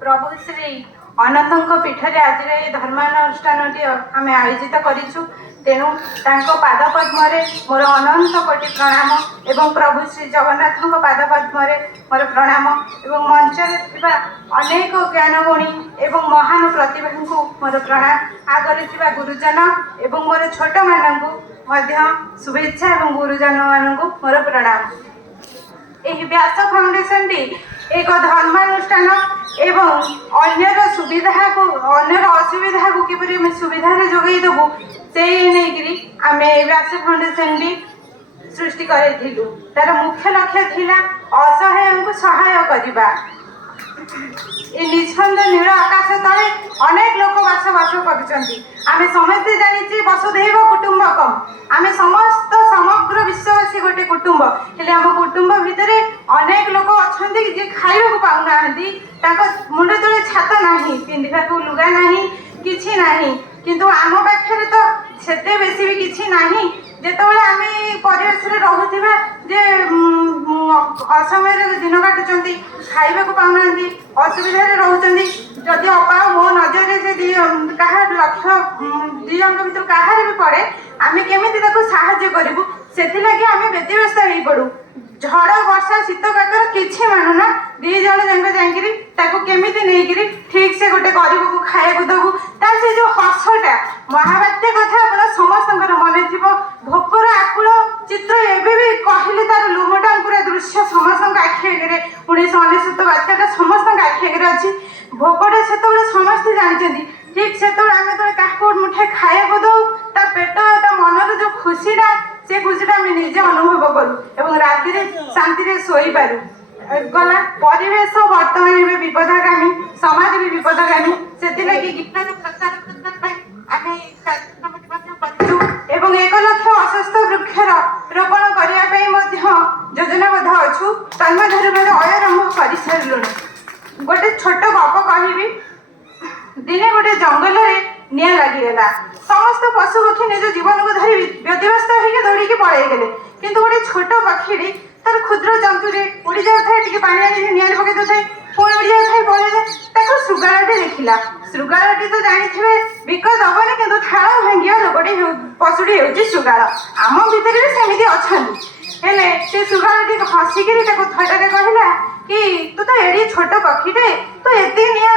प्रभु श्री अनंत पीठरे आज धर्मानुष्ठान आम आयोजित करूँ। तेणु पाद पद्म मोर अनंत कोटि प्रणाम एवं प्रभु श्री जगन्नाथ पाद पद्म मोर प्रणाम एवं मंच अनेक ज्ञानगुणी एवं महान प्रतिभा को मोर प्रणाम। आगे गुरुजन एवं मोर छोट मानू शुभेच्छा एवं गुरुजन मानू मोर प्रणाम। यह व्यास फाउंडेशन टी एक धर्मानुष्ठान एवं अन्यर सुविधा को अन्यर असुविधा को किपरि हम सुविधा जोगई देबू से नहीं आम व्यास फाउंडेशन टी सृष्टि करूँ। तार मुख्य लक्ष्य थिला असहाय को सहाय करवा। निछंद नील आकाश तले अनेक लोक बसवास कर समस्ते जानी वसुधैव कुटुंबकम आम समस्त समग्र विश्ववासी गोटे कुटुंब हेले आम कुटुंब भितर अनेक लोक अच्छा जी खाइबा पाऊना मुंड तले छात नहीं पिंधा लुगा नहीं किछि नहीं किंतु आम पाखे तो सेते बेसी भी किछि नहीं। जेतबेले आम परिवेश रोबा जे असमय दिन काटुंट खाइबा पाऊना असुविधा रोचंती जदि अपा मो नजर से क्या लक्ष्य दिजन भर कहार भी पड़े आम केमी साहाय्य करूँ से आम व्यतिव्यस्त हो पड़ू। झड़ वर्षा शीत काकर किसी मानुना दीज जाकर केमी नहीं ठीक से गोटे गरीब को खाया देवु तार से जो हसटा महाबात्या कथा आप समस्त मन थी भोकर आकुल चित्र एवं भी कहले तार लुहटा पूरा दृश्य समस्त आखि आगे 1999 बात्या समस्त आखि आगे अच्छी भोकटा से समस्ते जानते ठीक से आम क्या मुठे खाया दो पेट मनर जो खुशीटा से खुशीटा आम निजे अनुभव करूँ और राति शांति शोई पारू। गला परिवेश बर्तमान में विपदागामी समाज भी विपदागामी से ज्ञान प्रसार एवं 1 लाख अस्वस्थ वृक्षर रोपण करने योजनाबद्ध अच्छु तन्मध्य अयरंभ कर सारूँ। गोटे छोट गप कहि दिने गोटे जंगल निया लगिगला समस्त पशु पक्षी निज जीवन को धरी व्यतिव्यस्त होकर दौड़ी पलि गले किंतु गोटे छोट पक्षी तार क्षुद्र जंतु उड़ी जाए टे पानी आनी निआं पकई दे पुणी उड़ी जाए पड़े श्रृगालटे देखला। श्रृगालटी तो जानते बिक दबनी कि थाल भांगिया लोकटे पशुटी हूँ श्रृगाल आम भितर भी सेमती अच्छा से श्रृगालटी हसिकी थटारे कहला कि तू तो एडी छोट पक्षीटे तो एत